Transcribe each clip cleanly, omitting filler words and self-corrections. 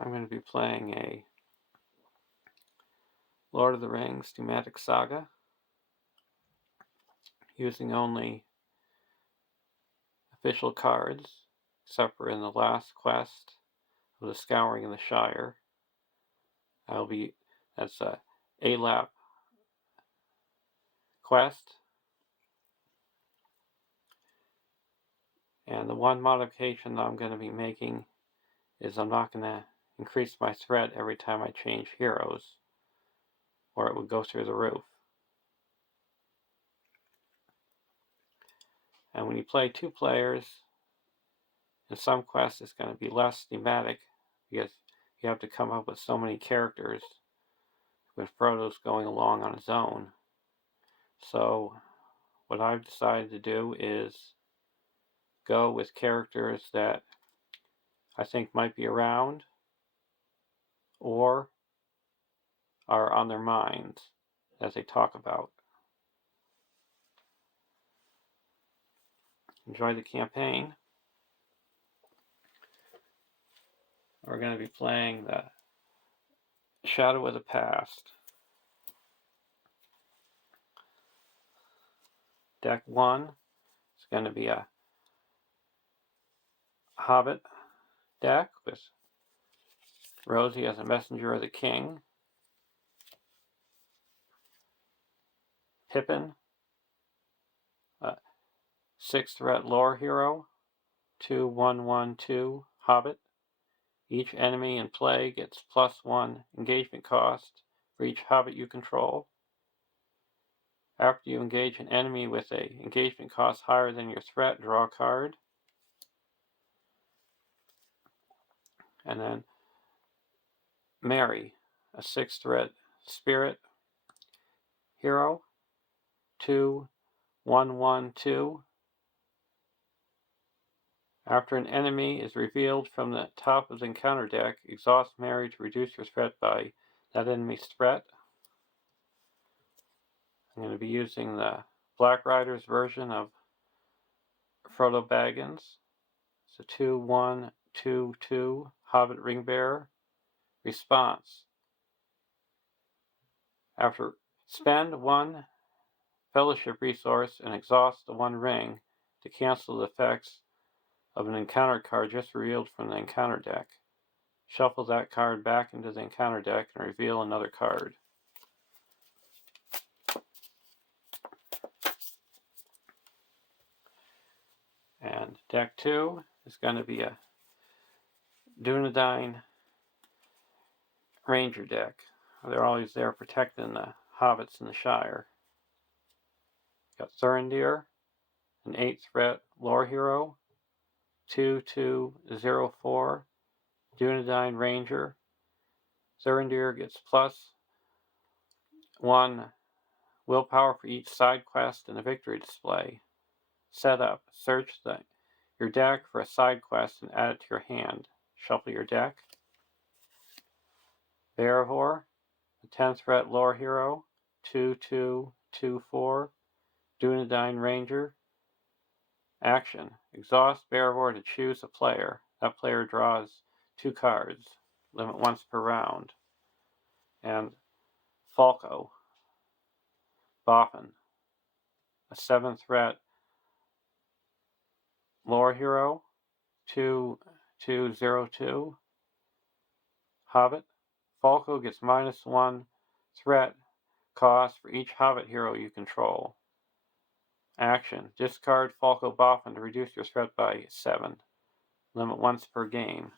I'm going to be playing a Lord of the Rings thematic saga using only official cards, except for in the last quest of the Scouring in the Shire. That's a ALAP quest, and the one modification that I'm going to be making is I'm not going to increase my threat every time I change heroes, or it would go through the roof. And when you play 2 players, in some quests it's going to be less thematic because you have to come up with so many characters when Frodo's going along on his own. So what I've decided to do is go with characters that I think might be around or are on their minds as they talk about. Enjoy the campaign. We're going to be playing the Shadow of the Past. Deck 1 is going to be a Hobbit deck with Rosie as a messenger of the king, Pippin, a 6-threat lore hero, 2/1/1/2 Hobbit. Each enemy in play gets +1 engagement cost for each Hobbit you control. After you engage an enemy with a engagement cost higher than your threat, draw a card. And then Mary, a 6-threat spirit hero, 2/1/1/2. After an enemy is revealed from the top of the encounter deck, exhaust Mary to reduce your threat by that enemy's threat. I'm going to be using the Black Riders version of Frodo Baggins. It's a 2/1/2/2 Hobbit Ringbearer. Response: after spend 1 fellowship resource and exhaust the 1 ring to cancel the effects of an encounter card just revealed from the encounter deck. Shuffle that card back into the encounter deck and reveal another card. And deck 2 is going to be a Dunedain Ranger deck. They're always there protecting the hobbits in the Shire. Got Thurindir, an 8-threat lore hero, 2/2/0/4 Dunedain Ranger. Thurindir gets +1 willpower for each side quest in a victory display. Setup: search your deck for a side quest and add it to your hand. Shuffle your deck. Bearhor, a 10-threat lore hero, 2/2/2/4 Dunedain Ranger. Action: exhaust Bearhor to choose a player. That player draws 2 cards. Limit once per round. And Falco Boffin, a 7-threat lore hero, 2/2/0/2 Hobbit. Falco gets -1 threat cost for each Hobbit hero you control. Action: discard Falco Boffin to reduce your threat by 7. Limit once per game.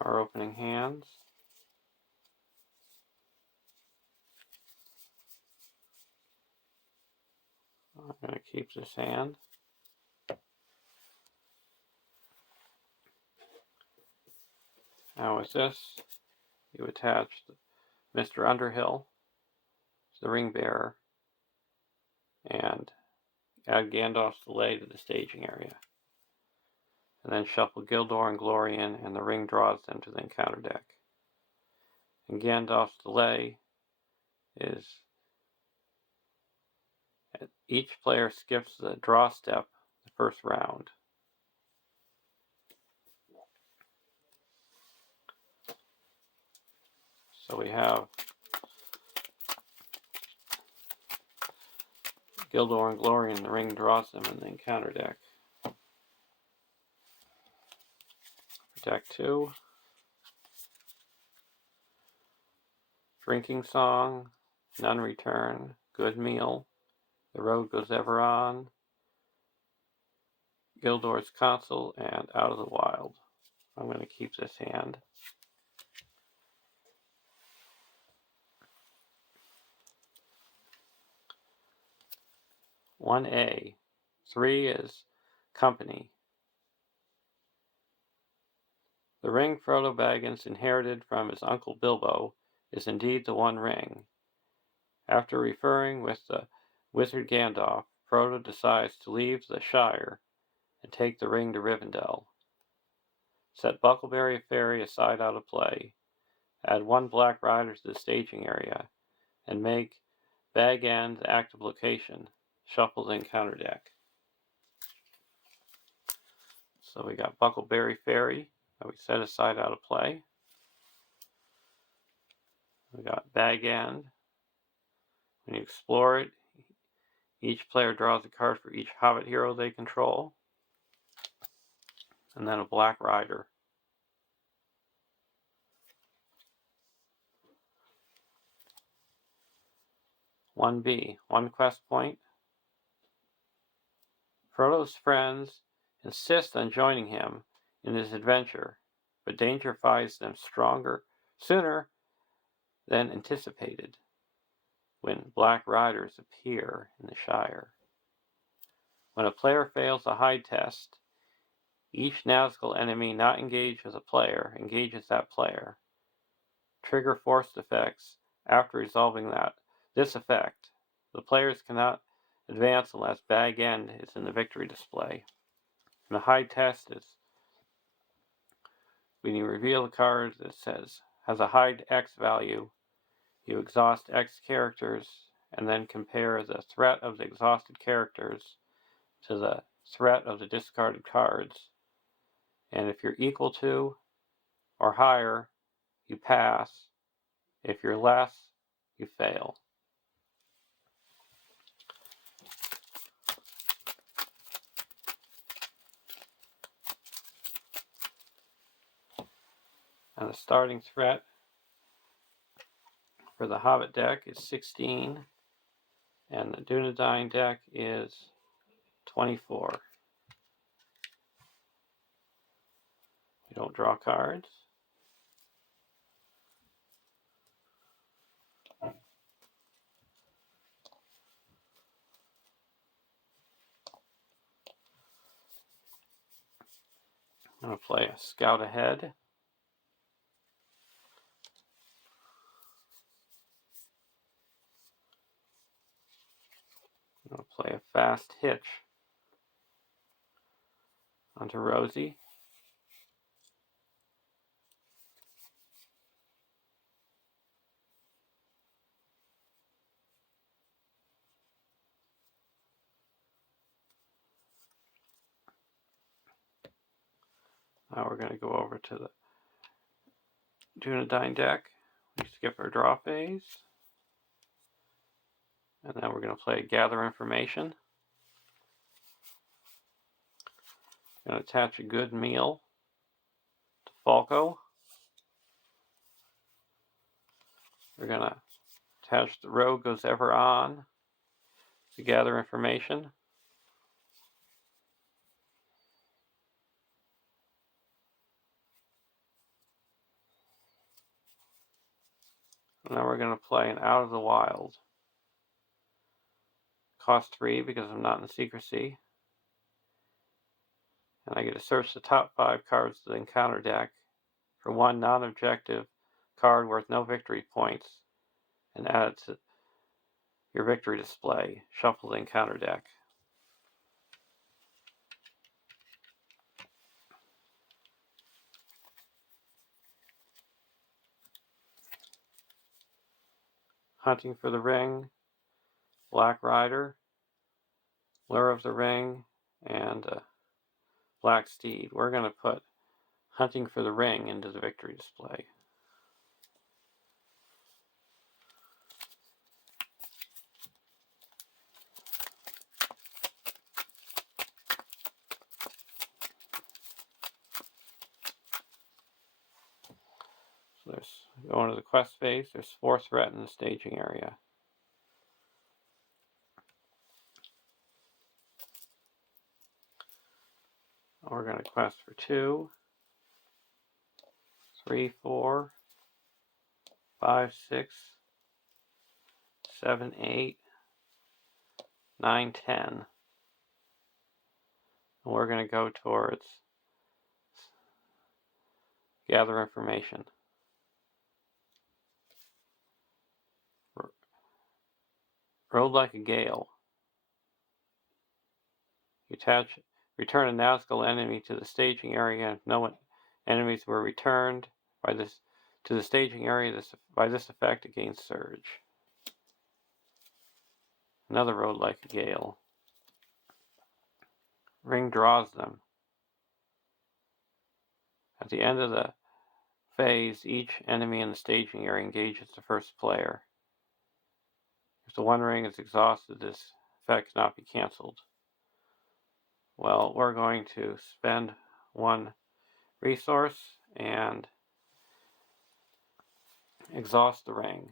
our opening hands. I'm going to keep this hand. Now with this, you attach Mr. Underhill, the ring bearer, and add Gandalf's delay to the staging area. And then shuffle Gildor and Glorian, and the ring draws them to the encounter deck. And Gandalf's delay is each player skips the draw step the first round. So we have Gildor and Glorian, the ring draws them in the encounter deck. For deck 2, Drinking Song, None Return, Good Meal, The Road Goes Ever On, Gildor's Consul, and Out of the Wild. I'm going to keep this hand. One A. 3 is Company. The ring Frodo Baggins inherited from his uncle Bilbo is indeed the One Ring. After referring with the wizard Gandalf, Frodo decides to leave the Shire and take the ring to Rivendell. Set Buckleberry Ferry aside out of play. Add 1 Black Rider to the staging area, and make Bag End the active location. Shuffle the encounter deck. So we got Buckleberry Ferry that we set aside out of play. We got Bag End. When you explore it, each player draws a card for each Hobbit hero they control. And then a Black Rider. One B, 1 quest point. Frodo's friends insist on joining him in his adventure, but danger finds them sooner than anticipated when Black Riders appear in the Shire. When a player fails a hide test, each Nazgul enemy not engaged with a player engages that player. Trigger forced effects after resolving this effect. The players cannot advance unless Bag End is in the victory display. And the hide test is when you reveal a card that has a hide X value, you exhaust X characters and then compare the threat of the exhausted characters to the threat of the discarded cards. And if you're equal to or higher, you pass. If you're less, you fail. And the starting threat for the Hobbit deck is 16, and the Dunedain deck is 24. You don't draw cards. I'm going to play a Scout Ahead. I'm going to play a Fast Hitch onto Rosie. Now we're going to go over to the Dunedain deck. We skip our draw phase. And then we're going to play Gather Information. I'm going to attach a Good Meal to Falco. We're going to attach The Road Goes Ever On to Gather Information. Now we're going to play an Out of the Wild. Cost 3 because I'm not in secrecy. And I get to search the top 5 cards of the encounter deck for one non-objective card worth no victory points and add it to your victory display. Shuffle the encounter deck. Hunting for the Ring, Black Rider, Lure of the Ring, and Black Steed. We're going to put Hunting for the Ring into the victory display. So there's going to the quest phase. There's 4 threat in the staging area. We're going to quest for 2, 3, 4, 5, 6, 7, 8, 9, 10. And we're going to go towards gather information. Rode like a gale. You return a Nazgul enemy to the staging area if no enemies were returned to the staging area by this effect it gains surge. Another Rode like a gale. Ring draws them. At the end of the phase, each enemy in the staging area engages the first player. If the one ring is exhausted, this effect cannot be cancelled. Well, we're going to spend 1 resource and exhaust the ring.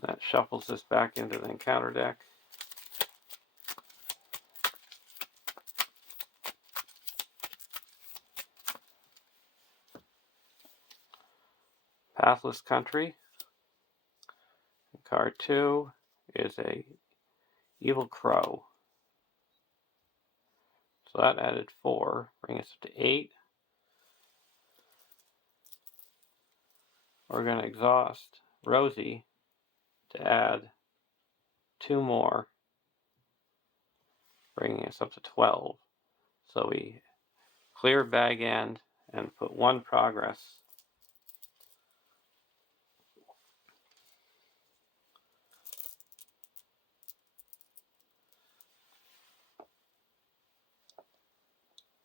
That shuffles this back into the encounter deck. Pathless Country. Card 2 is a Evil Crow. So that added 4, bringing us up to 8. We're going to exhaust Rosie to add 2 more, bringing us up to 12. So we clear bag end and put 1 progress.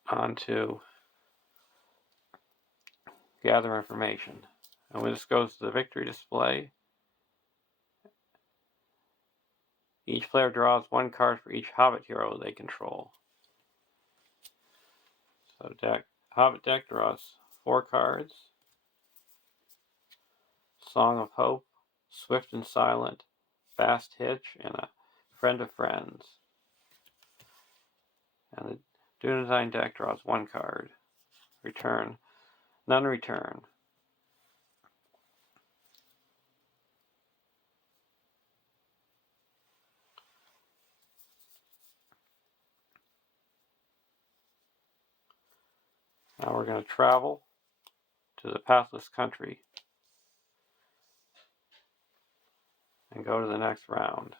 Onto gather information. And when this goes to the victory display, each player draws 1 card for each Hobbit hero they control. So Hobbit deck draws 4 cards. Song of Hope, Swift and Silent, Fast Hitch, and a Friend of Friends. And the Dunedain deck draws 1 card. Return. None return. Now we're going to travel to the Pathless Country and go to the next round.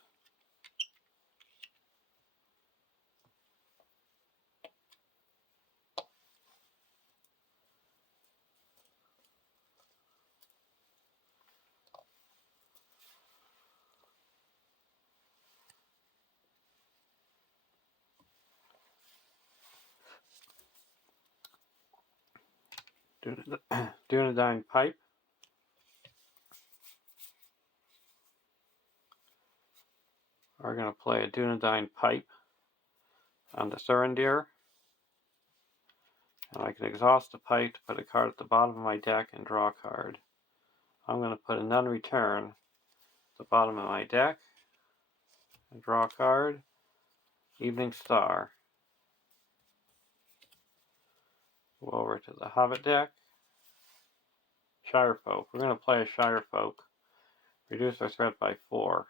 Dunedain Pipe. We're going to play a Dunedain Pipe on the Thurindir. And I can exhaust the pipe to put a card at the bottom of my deck and draw a card. I'm going to put a None Return at the bottom of my deck and draw a card. Evening Star. Go over to the Hobbit deck. Shire Folk. We're going to play a Shire Folk. Reduce our threat by 4.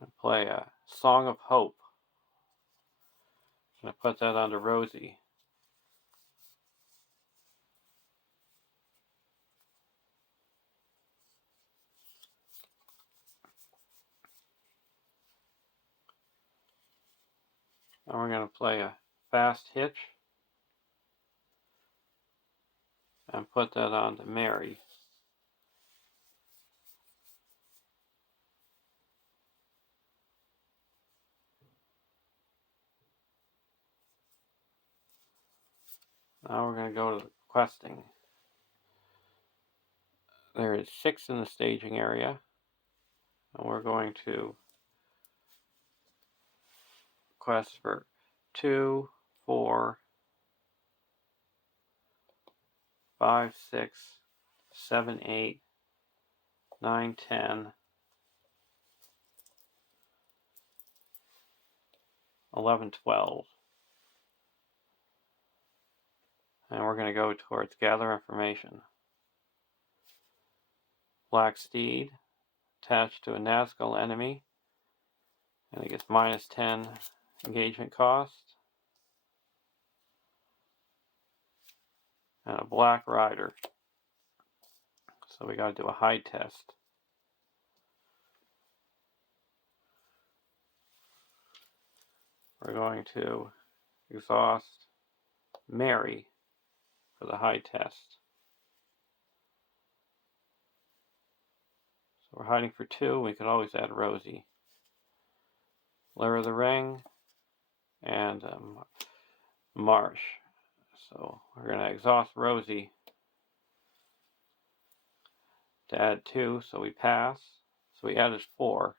And play a Song of Hope. I'm going to put that onto Rosie. And we're going to play a Fast Hitch. And put that onto Mary. Now we're going to go to the questing. There is 6 in the staging area. And we're going to quest for 2, 4, 5, 6, 7, 8, 9, 10, 11, 12. And we're going to go towards gather information. Black Steed attached to a Nazgul enemy. And it gets minus 10 engagement cost. And a Black Rider. So we got to do a hide test. We're going to exhaust Mary for the hide test. So we're hiding for 2. We could always add Rosie. Lair of the Ring and Marsh. So we're going to exhaust Rosie to add 2, so we pass. So we added 4.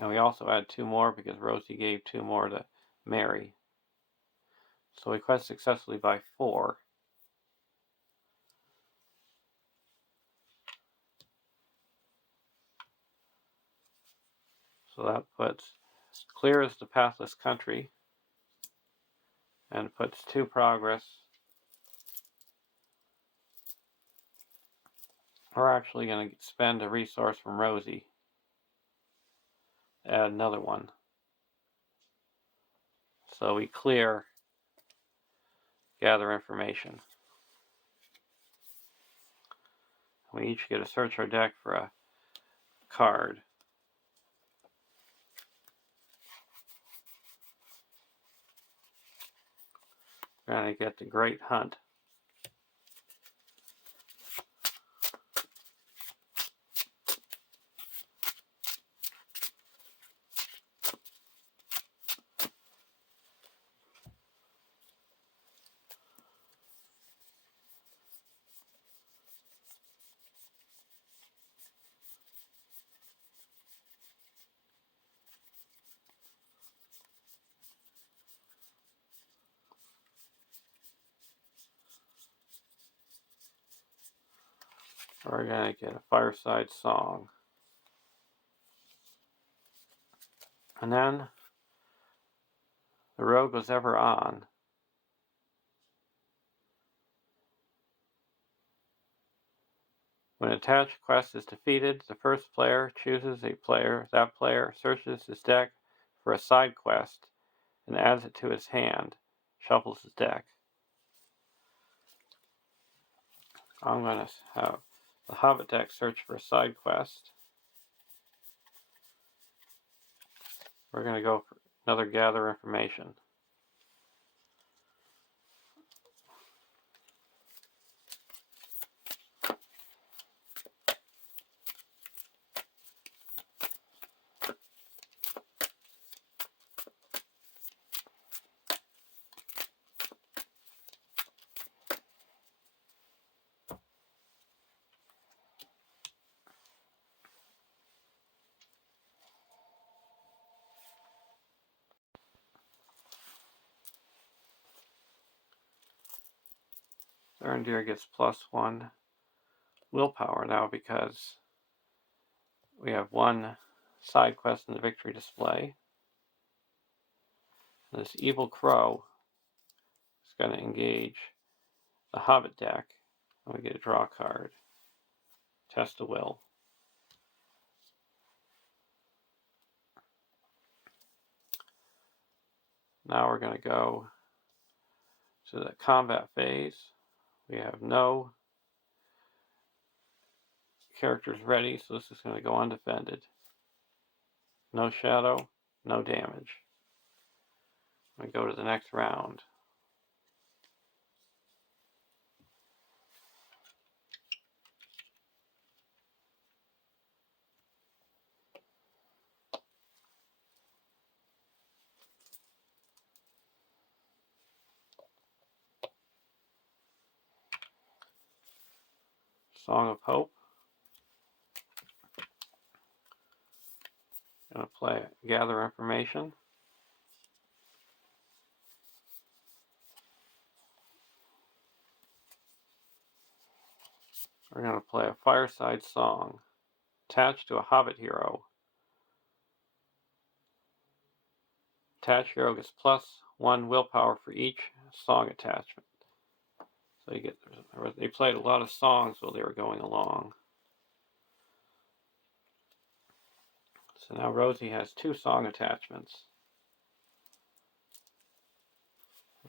And we also add 2 more because Rosie gave 2 more to Mary. So we quest successfully by 4. So that puts clears the pathless country and puts 2 progress. We're actually going to spend a resource from Rosie. Add another one. So we clear gather information. We each get to search our deck for a card. We're going to get the Great Hunt. We're going to get a Fireside Song. And then the road was ever on. When an attached quest is defeated, the first player chooses a player. That player searches his deck for a side quest and adds it to his hand, shuffles his deck. I'm going to have the Hobbit deck search for a side quest. We're going to go for another gather information. Erendir gets +1 willpower now because we have 1 side quest in the victory display. This evil crow is going to engage the Hobbit deck. I'm going to get a draw card. Test of will. Now we're going to go to the combat phase. We have no characters ready, so this is going to go undefended. No shadow, no damage. We go to the next round. Song of Hope. Going to play Gather Information. We're going to play a Fireside Song attached to a Hobbit hero. Attached hero gets +1 willpower for each song attachment. So they played a lot of songs while they were going along. So now Rosie has 2 song attachments.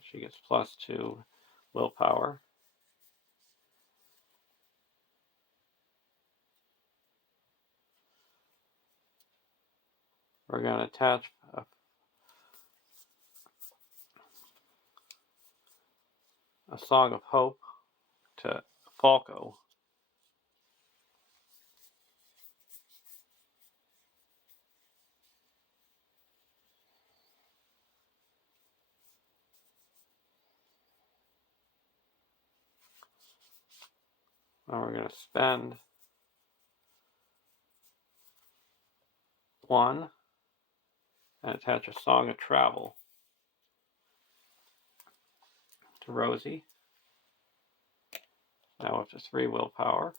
She gets +2 willpower. We're going to attach a Song of Hope to Falco. Now we're going to spend 1 and attach a Song of Travel to Rosie. Now up to 3 willpower.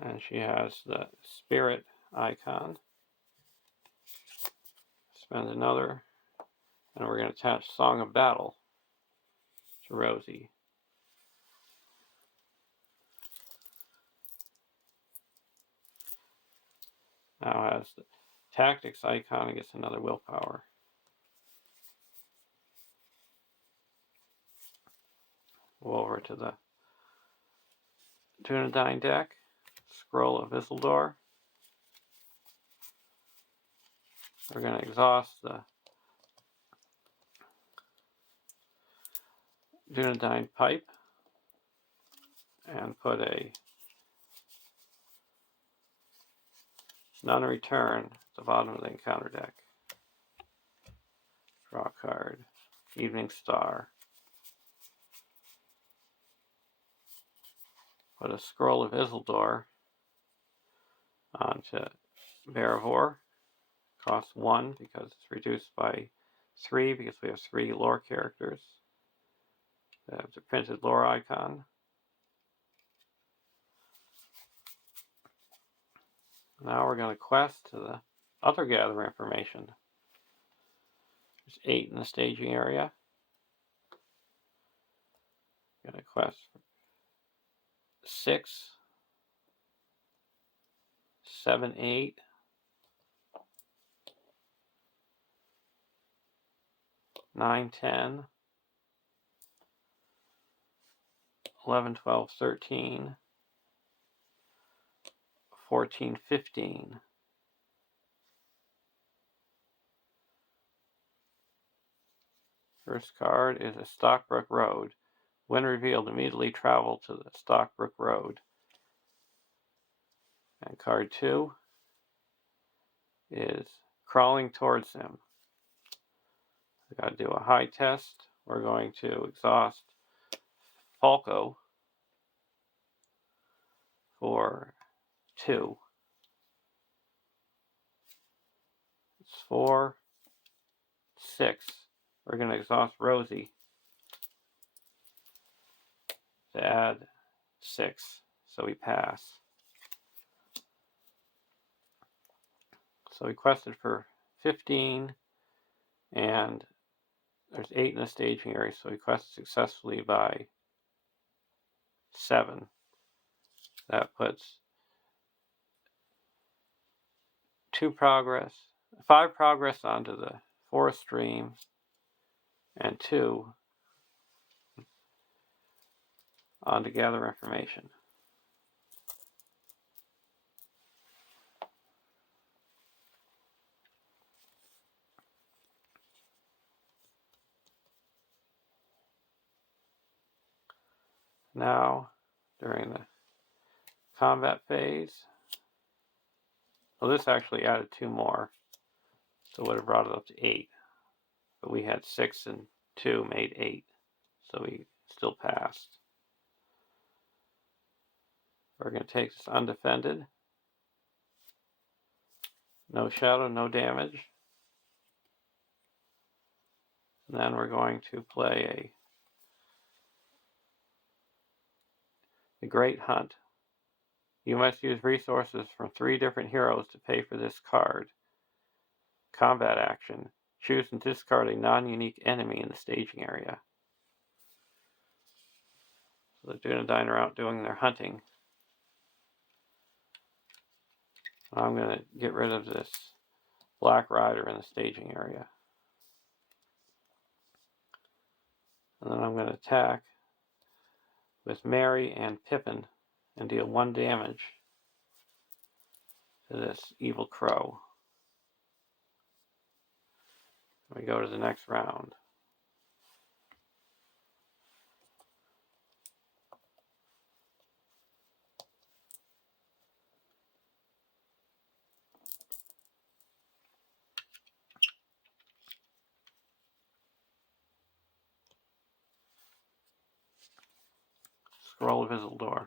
And she has the spirit icon. Spend another, and we're going to attach Song of Battle to Rosie. Now has the tactics icon and gets another willpower. Go over to the Dunedain deck, Scroll of Isildur. We're going to exhaust the Dunedain Pipe and put a None Return at the bottom of the encounter deck. Draw a card. Evening Star. Put a Scroll of Isildur onto Beravor. Costs 1 because it's reduced by 3 because we have 3 lore characters. They have the printed lore icon. Now we're going to quest to the other gather information. There's 8 in the staging area. Going to quest 6, 7, 8, 9, 10, 11, 12, 13, 14, 15. First card is a Stockbrook Road. When revealed, immediately travel to the Stockbrook Road. And card 2 is Crawling Towards Him. We've got to do a high test. We're going to exhaust Falco for 2. 4, 6. We're going to exhaust Rosie to add 6, so we pass. So we quested for 15, and there's 8 in the staging area, so we quested successfully by 7. That puts 5 progress onto the forest stream, and 2 on to gather information. Now, during the combat phase, well, this actually added 2 more, so it would have brought it up to 8. But we had 6 and 2 made 8, so we still passed. We're going to take this undefended. No shadow, no damage. And then we're going to play a Great Hunt. You must use resources from 3 different heroes to pay for this card. Combat action. Choose and discard a non-unique enemy in the staging area. So the Dunedain are out doing their hunting. I'm going to get rid of this Black Rider in the staging area. And then I'm going to attack with Merry and Pippin and deal 1 damage to this evil crow. We go to the next round. Scroll of Isildur.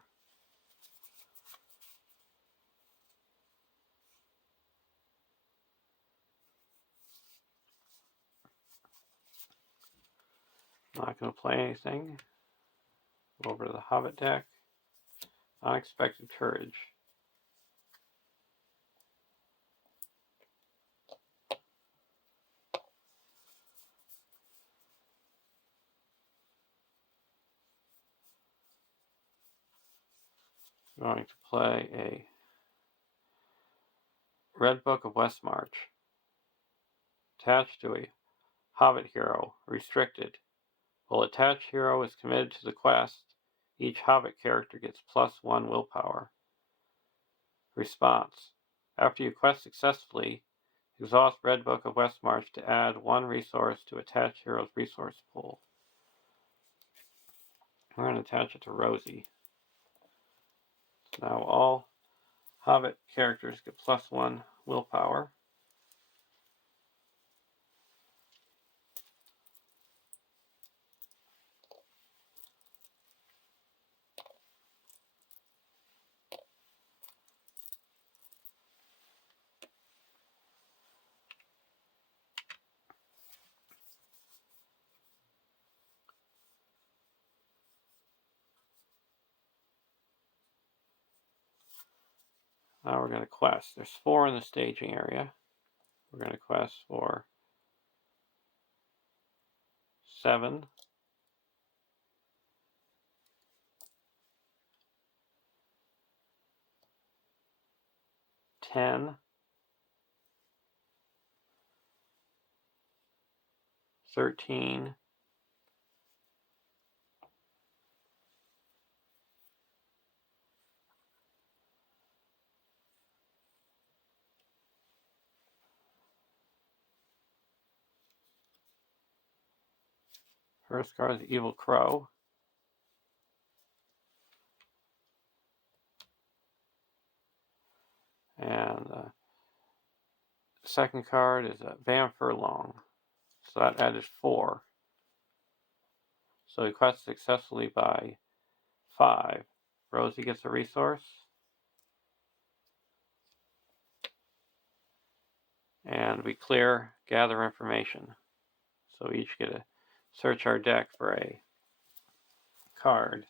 Not going to play anything. Go over to the Hobbit deck. Unexpected Courage. I'm going to play a Red Book of Westmarch. Attached to a Hobbit hero. Restricted. While attached hero is committed to the quest, each Hobbit character gets +1 willpower. Response. After you quest successfully, exhaust Red Book of Westmarch to add 1 resource to attached hero's resource pool. We're going to attach it to Rosie. So now all Hobbit characters get +1 willpower. Now we're going to quest. There's 4 in the staging area. We're going to quest for 7, 10, 13, 1st card is the Evil Crow. And the 2nd card is a Van Furlong. So that added 4. So we quest successfully by 5. Rosie gets a resource. And we clear, gather information. So we each get to search our deck for a card.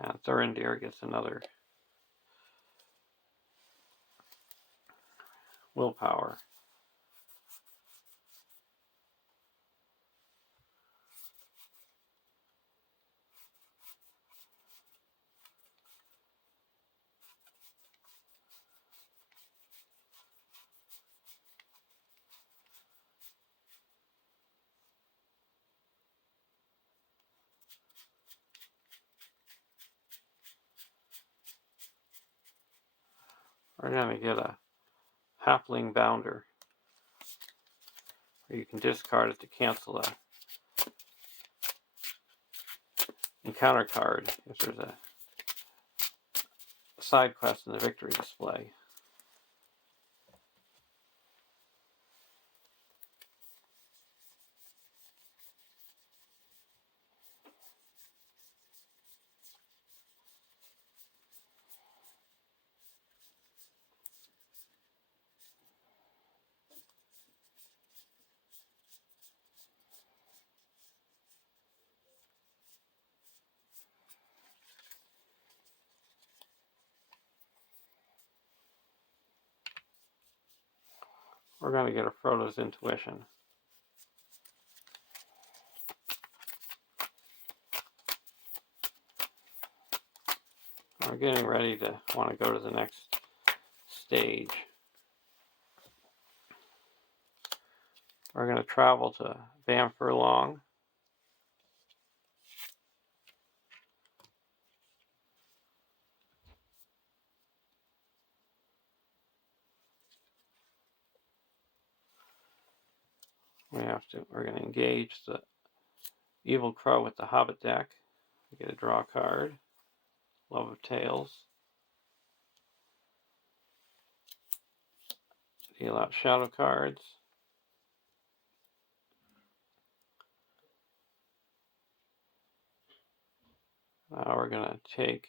And Thurindir gets another willpower. We're going to get a Halfling Bounder. Or you can discard it to cancel a encounter card if there's a side quest in the victory display. We're going to get a Frodo's Intuition. We're getting ready to want to go to the next stage. We're going to travel to Bamfurlong. We're going to engage the Evil Crow with the Hobbit deck. We get a draw card. Love of Tales. Deal out shadow cards. Now we're going to take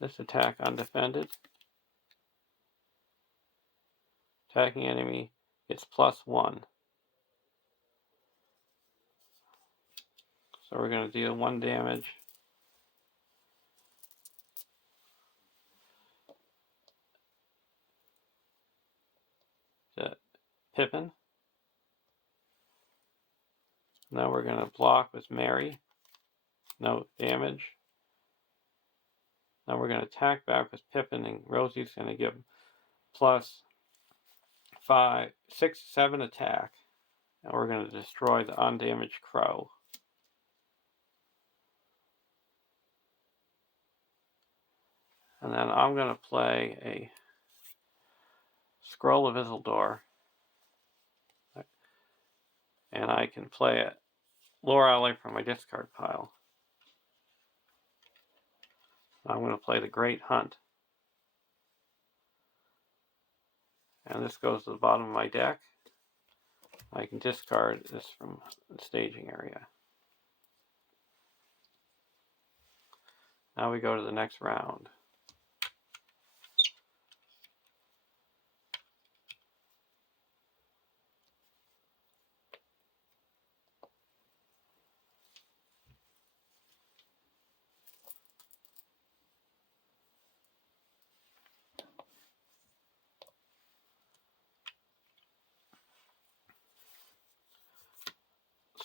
this attack undefended. Attacking enemy gets +1. So we're going to deal 1 damage. To Pippin. Now we're going to block with Mary. No damage. Now we're going to attack back with Pippin, and Rosie's going to give +5, 6, 7 attack. And we're going to destroy the undamaged crow. And then I'm going to play a Scroll of Isildur. And I can play it Lore Alley from my discard pile. I'm going to play the Great Hunt. And this goes to the bottom of my deck. I can discard this from the staging area. Now we go to the next round.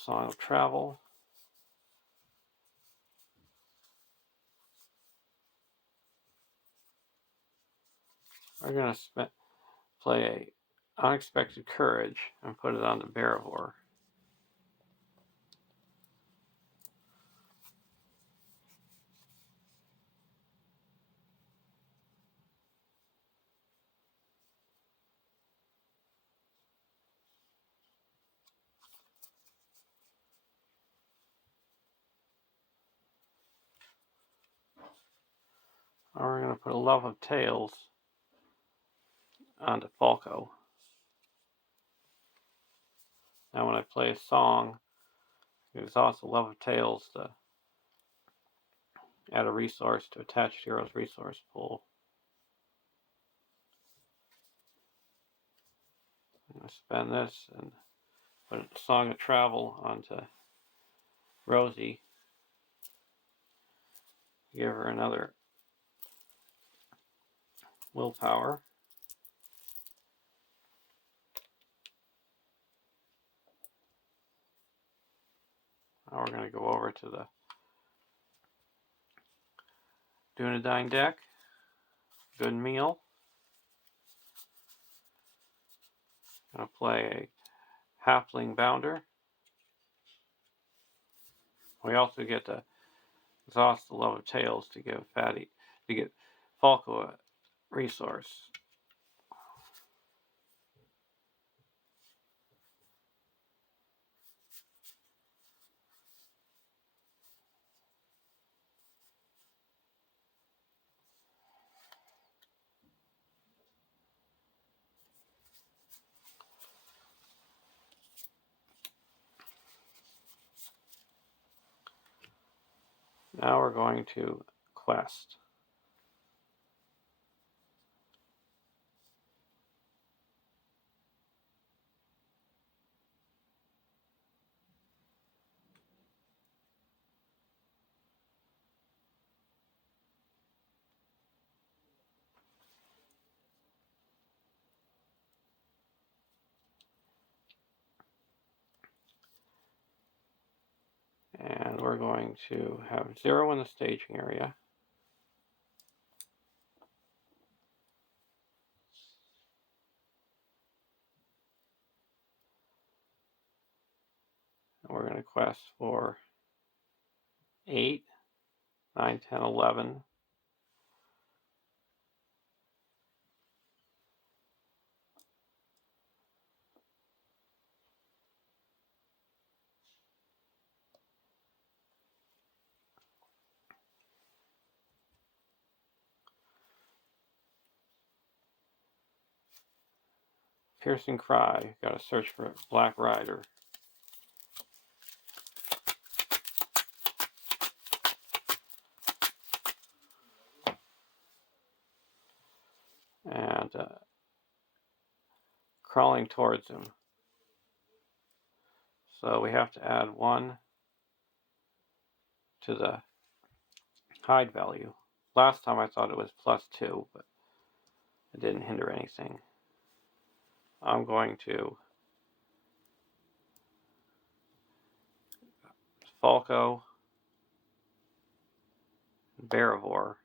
Song of Travel. We're going to play a Unexpected Courage and put it on the Barivore. And we're going to put a Love of Tales onto Falco. Now when I play a song, it exhausts a Love of Tales to Add a resource to attached hero's resource pool. I'm going to spend this and put a Song of Travel onto Rosie. Give her another willpower. Now we're going to go over to the Dunedain deck. Good meal. I'm going to play a Halfling Bounder. We also get to exhaust the Love of Tails to give Falco a resource. Now we're going to quest. And we're going to have 0 in the staging area. And we're going to quest for 8, 9, 10, 11. Piercing Cry. Got to search for Black Rider. And crawling towards him. So we have to add 1 to the hide value. Last time I thought it was +2, but it didn't hinder anything. I'm going to Falco, Barivore,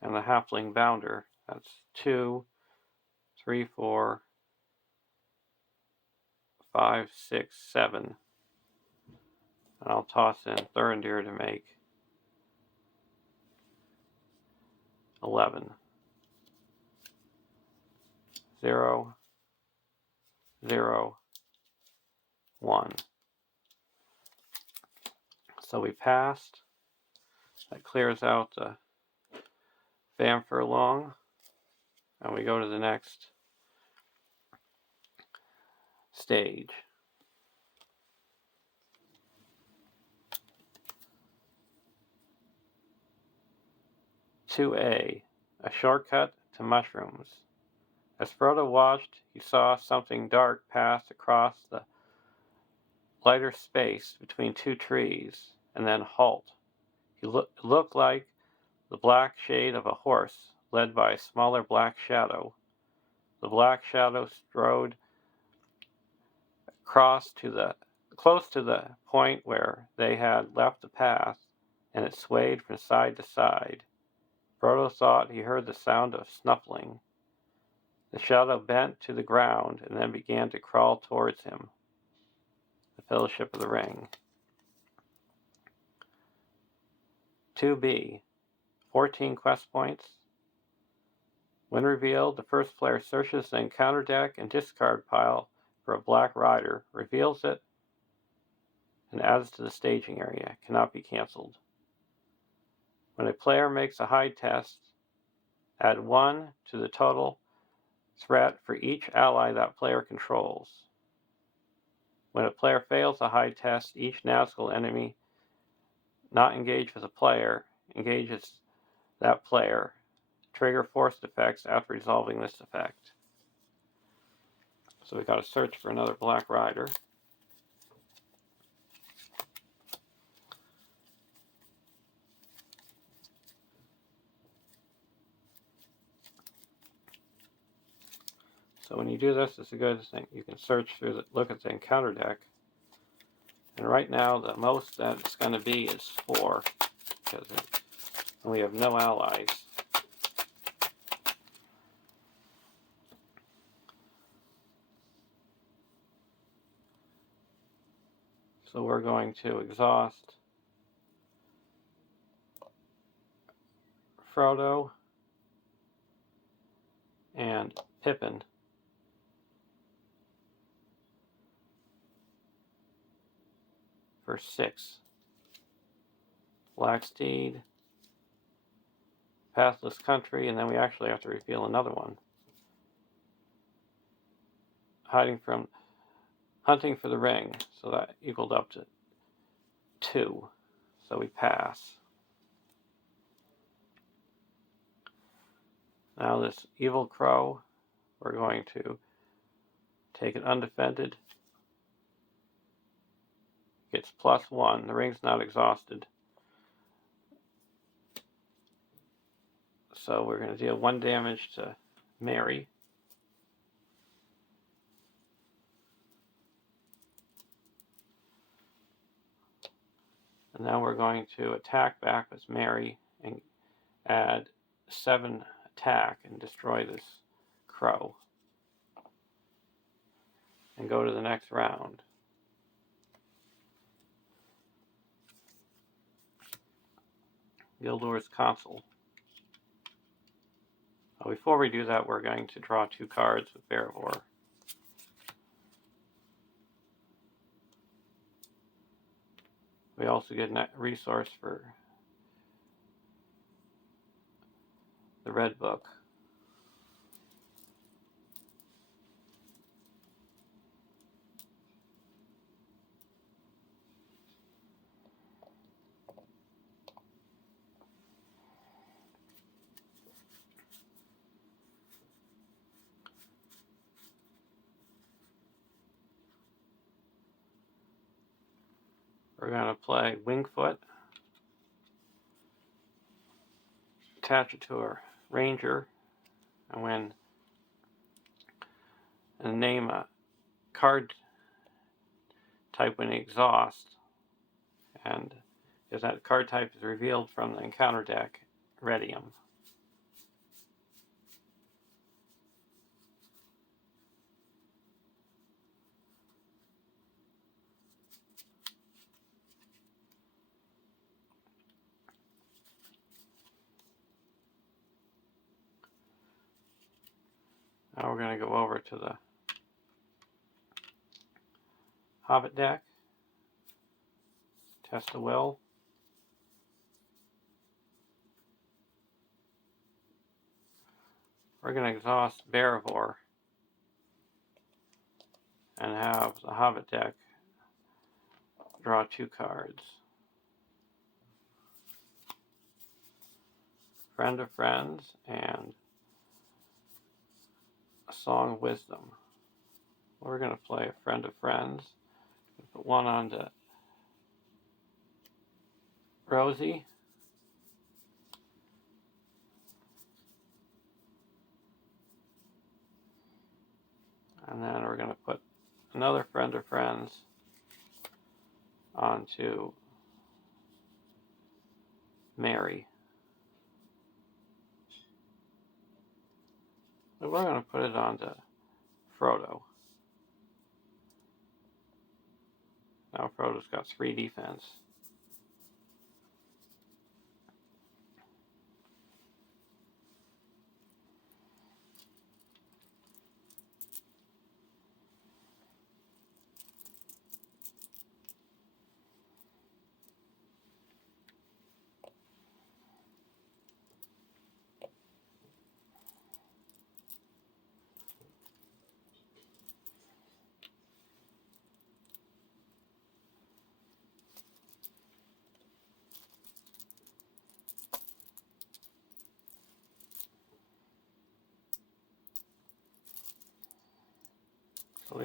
and the Halfling Bounder. That's 2, 3, 4, 5, 6, 7. And I'll toss in Thurindir to make 11. 0, 0, 1. So we passed. That clears out the Famfurlong. And we go to the next stage. 2A, a shortcut to mushrooms. As Frodo watched, he saw something dark pass across the lighter space between 2 trees, and then halt. It looked like the black shade of a horse, led by a smaller black shadow. The black shadow strode close to the point where they had left the path, and it swayed from side to side. Frodo thought he heard the sound of snuffling. The shadow bent to the ground and then began to crawl towards him. The Fellowship of the Ring. 2B, 14 quest points. When revealed, the first player searches the encounter deck and discard pile for a Black Rider, reveals it, and adds to the staging area. Cannot be cancelled. When a player makes a hide test, add 1 to the total threat for each ally that player controls. When a player fails a hide test, each nautical enemy not engaged with a player engages that player. Trigger forced effects after resolving this effect. So we got to search for another Black Rider. So when you do this, it's a good thing. You can search through look at the encounter deck. And right now, the most that it's going to be is 4, because we have no allies. So we're going to exhaust Frodo and Pippin. For 6. Blacksteed, Pathless Country, and then we actually have to reveal another one. Hunting for the ring, so that equaled up to 2. So we pass. Now this Evil Crow, we're going to take it undefended. Gets +1. The ring's not exhausted. So we're going to deal 1 damage to Mary. And now we're going to attack back with Mary and add 7 attack and destroy this crow. And go to the next round. Gildor's Consul. Before we do that, we're going to draw 2 cards with Beravor. We also get a resource for the Red Book. We're going to play Wingfoot, attach it to a ranger, and name a card type when you exhaust. And if that card type is revealed from the encounter deck, ready him. Now we're going to go over to the Hobbit deck. Test the will. We're going to exhaust Beravor and have the Hobbit deck draw 2 cards. Friend of Friends and a Song of Wisdom. We're going to play a Friend of Friends. Put 1 on to Rosie. And then we're going to put another Friend of Friends onto Mary. But we're going to put it onto Frodo. Now Frodo's got 3 defense.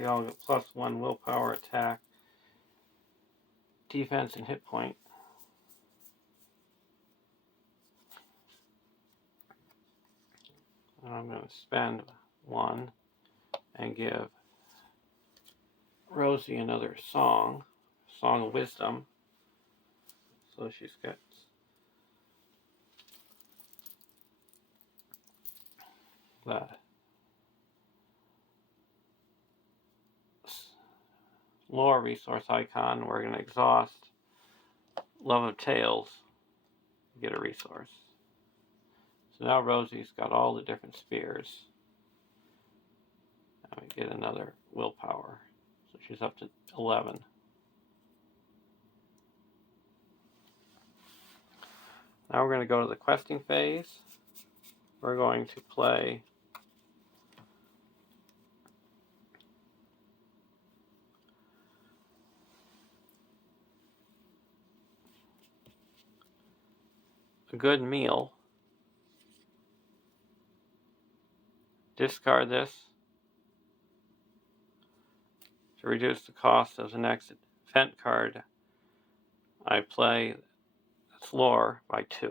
all get +1 willpower, attack, defense, and hit point. And I'm going to spend 1 and give Rosie another song of wisdom. So she's got the lore resource icon. We're going to exhaust Love of Tales to get a resource. So now Rosie's got all the different spears. And we get another willpower. So she's up to 11. Now we're going to go to the questing phase. We're going to play a good meal. Discard this to reduce the cost of the next event card I play. That's lore by 2.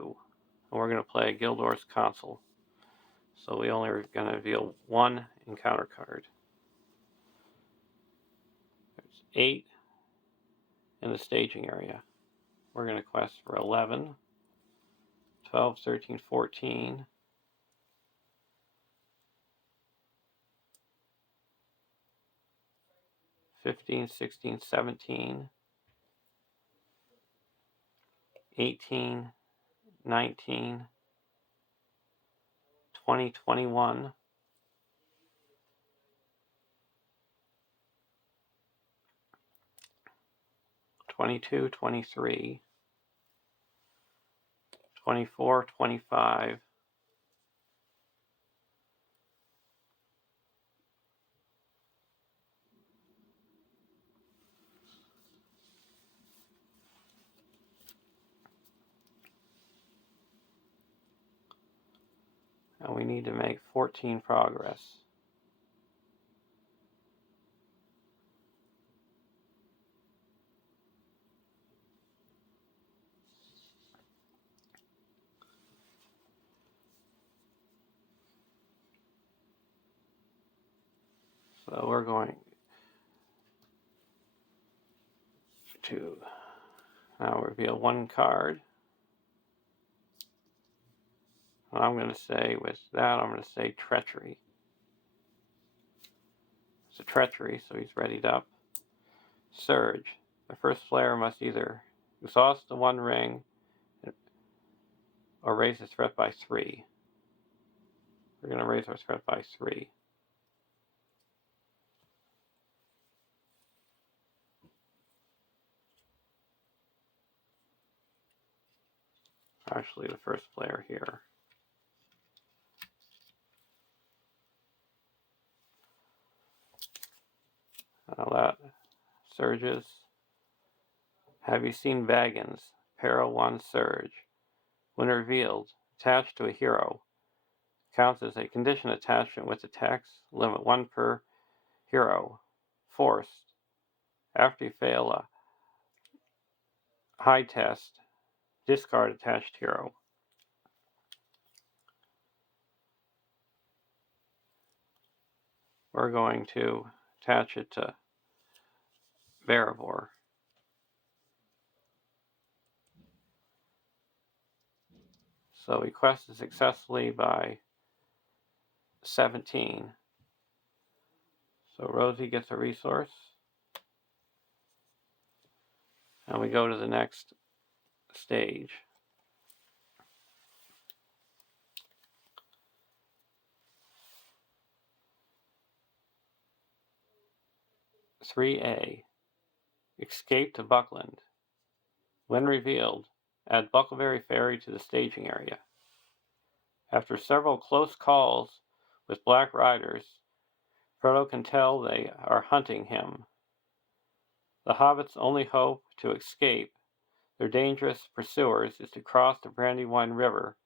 And we're going to play Gildor's Consul. So we only are going to reveal 1 encounter card. There's 8 in the staging area. We're going to quest for 11, 12, 13, 14. 15, 16, 17, 18, 19, 20, 21, 22, 23, 24, 25, 'and we need to make 14 progress. So we're going to now reveal 1 card. And I'm going to say, with that, I'm going to say Treachery. It's a Treachery, so he's readied up. Surge. The first player must either exhaust the 1 ring or raise the threat by 3. We're going to raise our threat by 3. Actually, the first player here. Now that surges. Have you seen Baggins? Peril 1 Surge. When revealed, attached to a hero. Counts as a condition attachment with attacks. Limit 1 per hero. Forced. After you fail a high test, discard attached hero. We're going to attach it to Barivore. So we quested successfully by 17. So Rosie gets a resource. And we go to the next stage. 3A. Escape to Buckland. When revealed, add Buckleberry Ferry to the staging area. After several close calls with Black Riders, Frodo can tell they are hunting him. The hobbits' only hope to escape their dangerous pursuers is to cross the Brandywine River.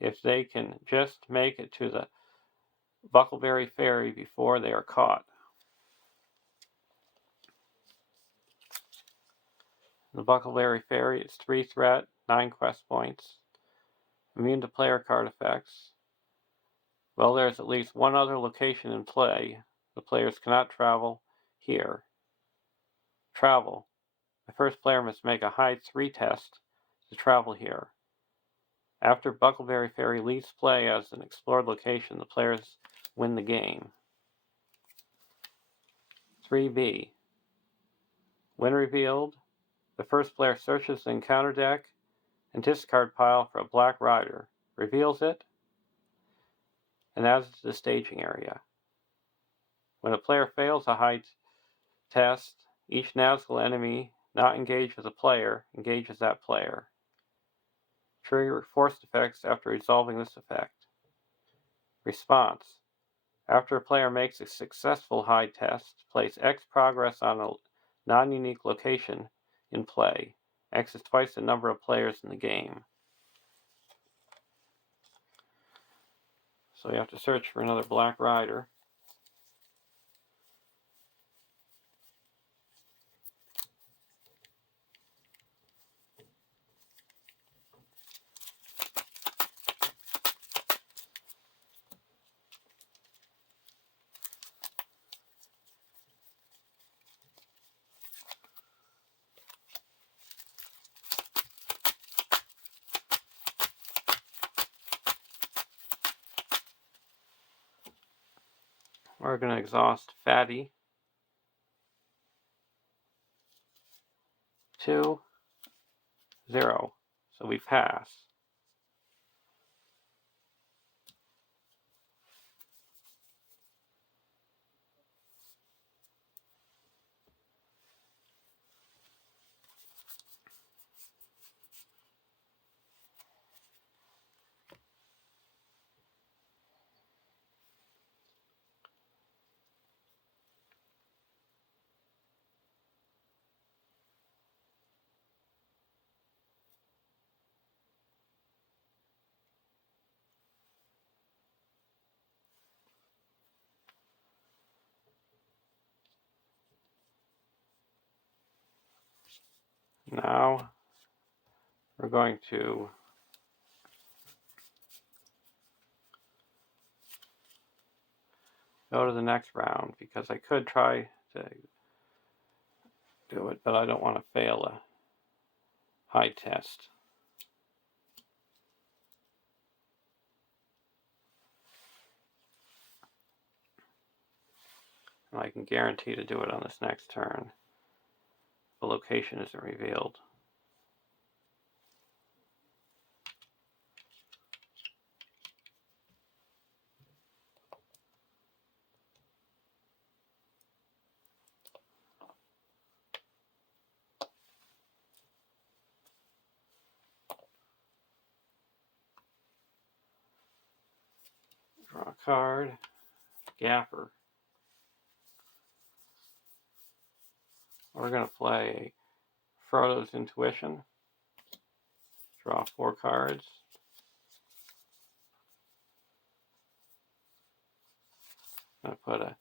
If they can just make it to the Buckleberry Fairy before they are caught. The Buckleberry Fairy is 3 threat, 9 quest points, immune to player card effects. Well, there's at least one other location in play. The players cannot travel here. Travel. The first player must make a hide 3 test to travel here. After Buckleberry Fairy leaves play as an explored location, the players win the game. 3B. When revealed, the first player searches the encounter deck and discard pile for a black rider, reveals it, and adds it to the staging area. When a player fails a hide test, each Nazgul enemy not engaged with a player engages that player. Trigger forced effects after resolving this effect. Response. After a player makes a successful hide test, place X progress on a non-unique location in play. X is twice the number of players in the game. So you have to search for another black rider. We're going to exhaust Fatty. 2, 0. So we pass. Now we're going to go to the next round because I could try to do it, but I don't want to fail a hide test. And I can guarantee to do it on this next turn. The location isn't revealed. Draw a card. Gaffer. We're going to play Frodo's Intuition. Draw 4 cards. I'm going to put a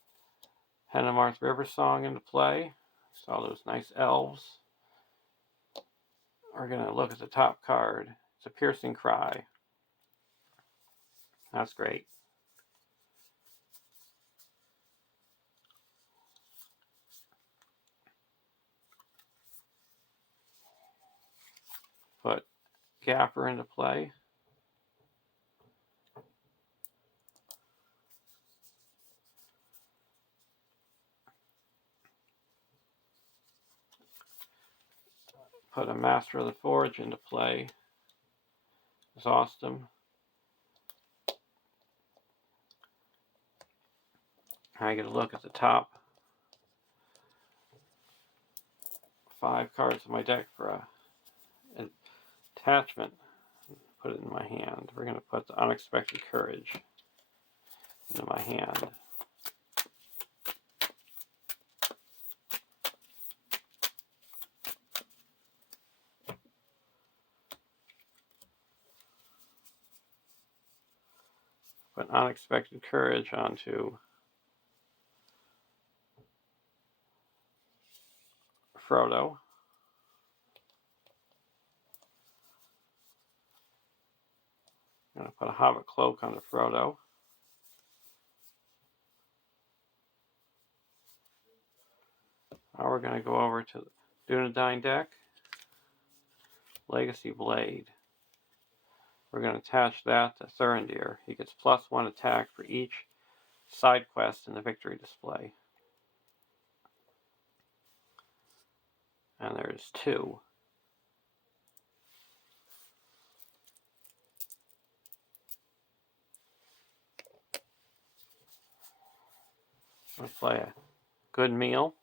Hennemarth River Song into play. Saw those nice elves. We're going to look at the top card. It's a Piercing Cry. That's great. Put Gaffer into play. Put a Master of the Forge into play. Exhaust him. I get a look at the top 5 cards of my deck for an attachment. Put it in my hand. We're going to put the Unexpected Courage into my hand. Put unexpected courage onto Frodo. I'm going to put a Hobbit cloak onto Frodo. Now we're going to go over to the Dunedain deck. Legacy Blade. We're going to attach that to Thurindir. He gets +1 attack for each side quest in the victory display. And there's 2. I'm going to play a Good Meal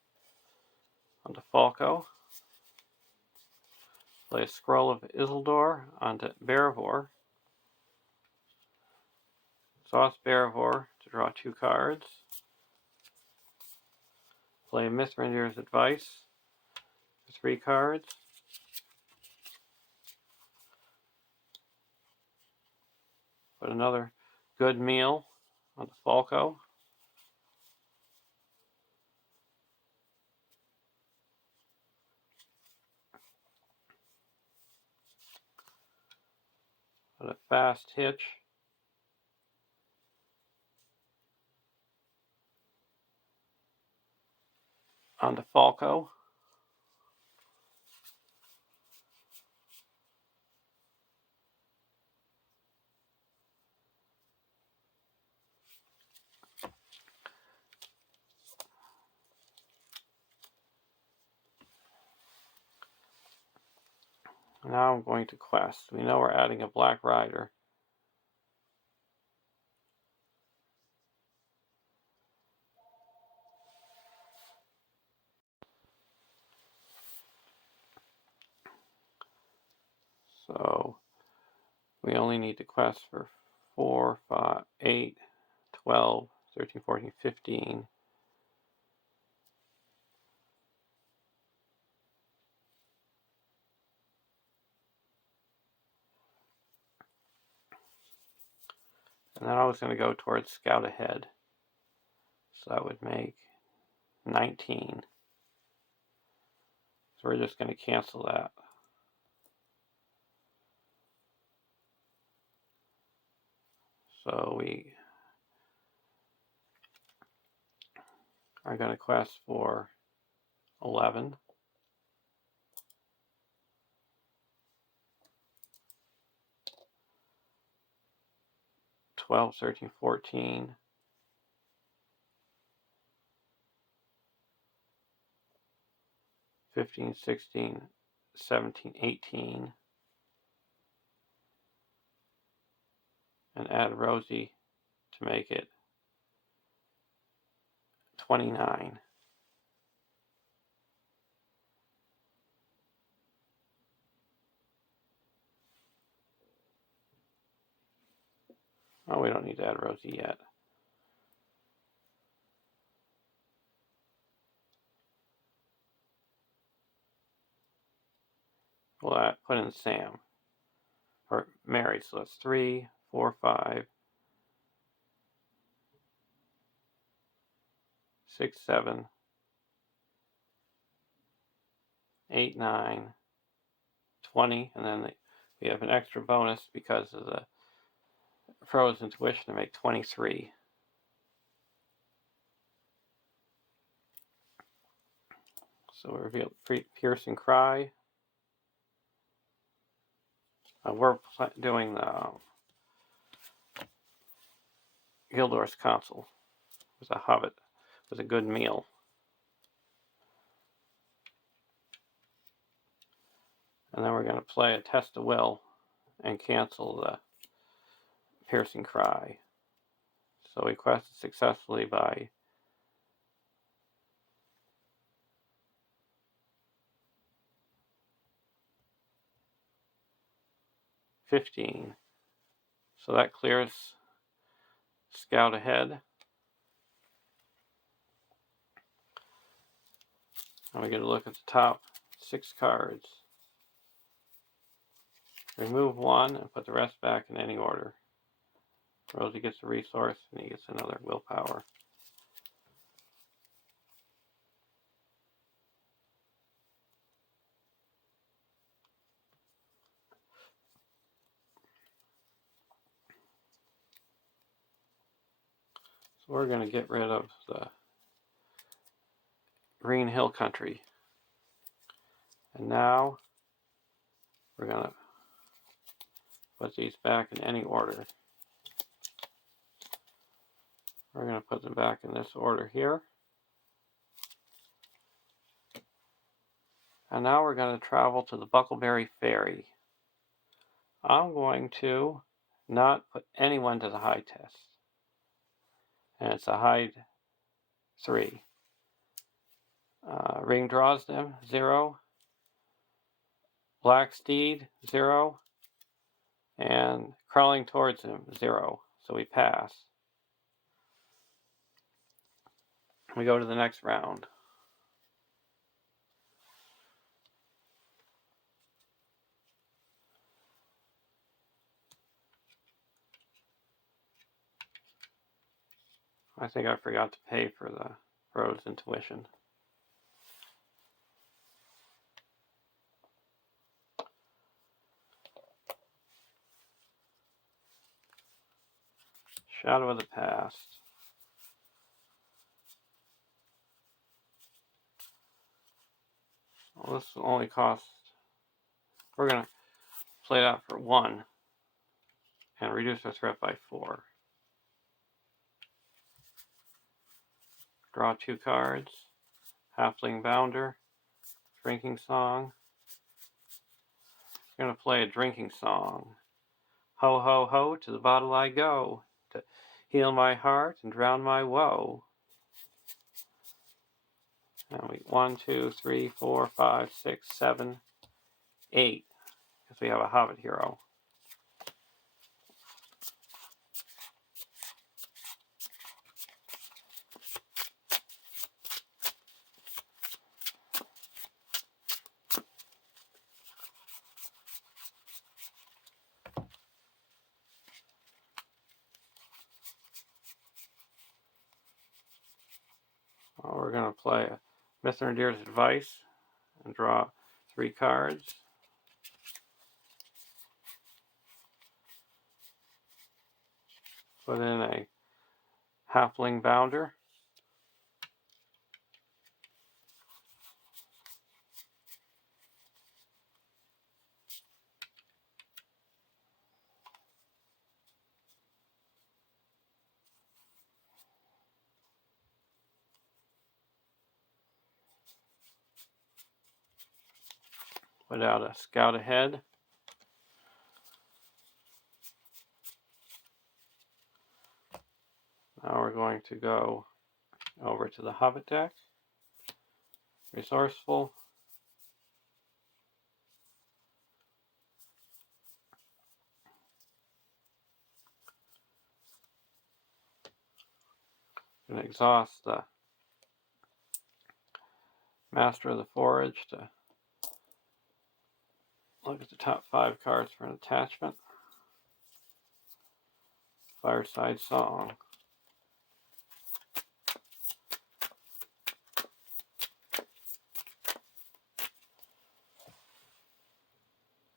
onto Falco. Play a Scroll of Isildur onto Beravor. Sauce Beravor to draw 2 cards. Play Mithrandir's Advice for 3 cards. Put another Good Meal onto Falco. Put a Fast Hitch onto Falco. Now I'm going to quest. We know we're adding a Black Rider. So we only need to quest for 4, 5, 8, 12, 13, 14, 15. And then I was going to go towards Scout Ahead. So that would make 19. So we're just going to cancel that. So we are going to quest for 11. 12, 13, 14. 15, 16, 17, 18. And add Rosie to make it 29. Oh, we don't need to add Rosie yet. We'll put in Sam. Or married, so that's 3, 4, 5, 6, 7, 8, 9, 20, and then we have an extra bonus because of the Frodo's intuition to make 23. So we reveal Piercing Cry. We're doing the Gildor's Council with a Hobbit with a Good Meal. And then we're going to play a Test of Will and cancel the Piercing Cry. So we quested successfully by 15. So that clears Scout Ahead. And we get a look at the top 6 cards. Remove 1 and put the rest back in any order. Rosie gets a resource, and he gets another willpower. So we're going to get rid of the Green Hill Country. And now we're going to put these back in any order. We're going to put them back in this order here. And now we're going to travel to the Buckleberry Ferry. I'm going to not put anyone to the high test. And it's a hide 3. Ring draws them, 0. Black Steed, 0. And crawling towards him, 0. So we pass. We go to the next round. I think I forgot to pay for the Rose Intuition. Shadow of the Past. Well, this will only cost... We're going to play it out for 1 and reduce our threat by 4. Draw 2 cards. Halfling Bounder. Drinking Song. We're going to play a drinking song. Ho, ho, ho, to the bottle I go, to heal my heart and drown my woe. And we 1, 2, 3, 4, 5, 6, 7, 8, because we have a Hobbit hero. Well, we're going to play a Mr. Deer's Advice and draw 3 cards. Put in a Halfling Bounder. Put out a Scout Ahead. Now we're going to go over to the Hobbit deck. Resourceful. Going to exhaust the Master of the Forge to look at the top 5 cards for an attachment. Fireside Song.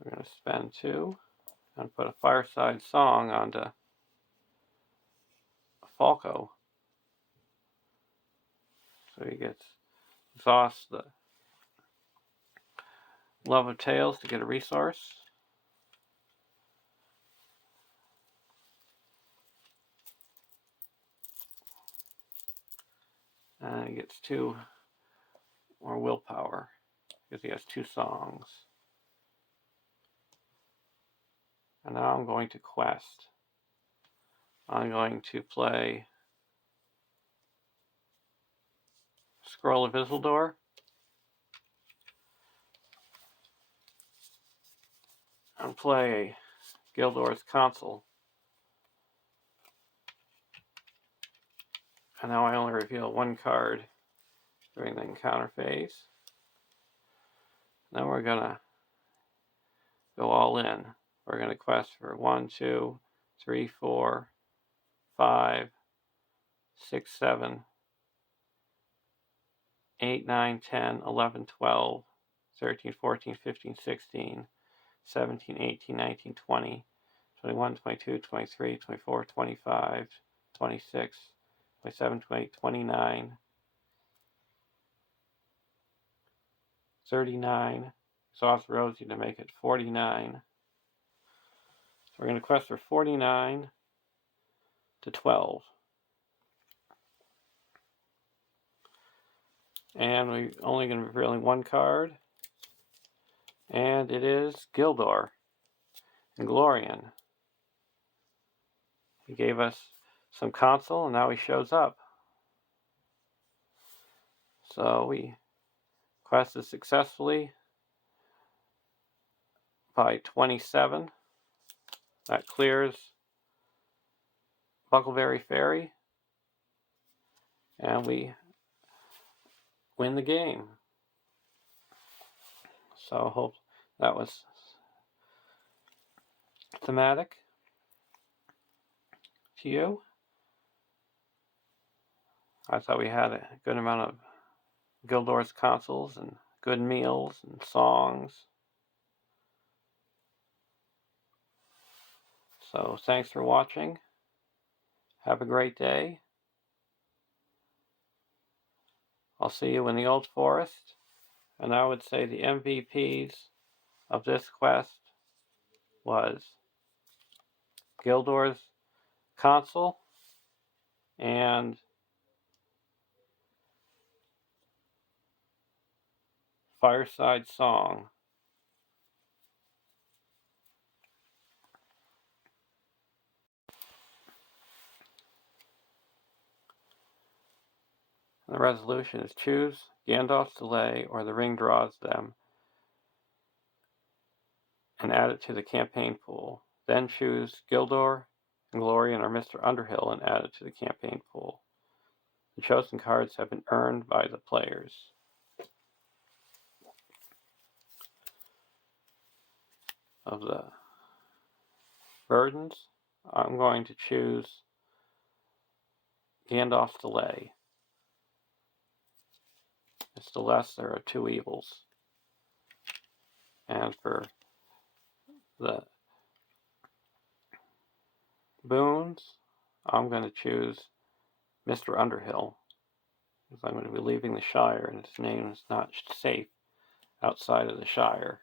We're going to spend 2 and put a Fireside Song onto Falco. So he gets exhaust the Love of Tales to get a resource. And he gets 2 more willpower because he has 2 songs. And now I'm going to quest. I'm going to play Scroll of Isildur. And play Gildor's Consul. And now I only reveal 1 card during the encounter phase. Then we're going to go all in. We're going to quest for 1, 2, 3, 4, 5, 6, 7, 8, 9, 10, 11, 12, 13, 14, 15, 16, 17, 18, 19, 20, 21, 22, 23, 24, 25, 26, 27, 28, 29, 39. Exhaust Rosie to make it 49. So we're going to quest for 49 to 12. And we're only going to be revealing one card. And it is Gildor and Glorian. He gave us some console, and now he shows up. So we quested successfully by 27. That clears Buckleberry Ferry, and we win the game. So I hope that was thematic to you. I thought we had a good amount of Gildor's consoles and good meals and songs. So thanks for watching. Have a great day. I'll see you in the Old Forest. And I would say the MVPs of this quest was Gildor's console and Fireside Song. The resolution is choose Gandalf's Delay or the ring draws them and add it to the campaign pool. Then choose Gildor and Glorian or Mr. Underhill and add it to the campaign pool. The chosen cards have been earned by the players. Of the burdens, I'm going to choose Gandalf's Delay. It's the lesser of two evils. And for the boons, I'm going to choose Mr. Underhill, because I'm going to be leaving the Shire and his name is not safe outside of the Shire.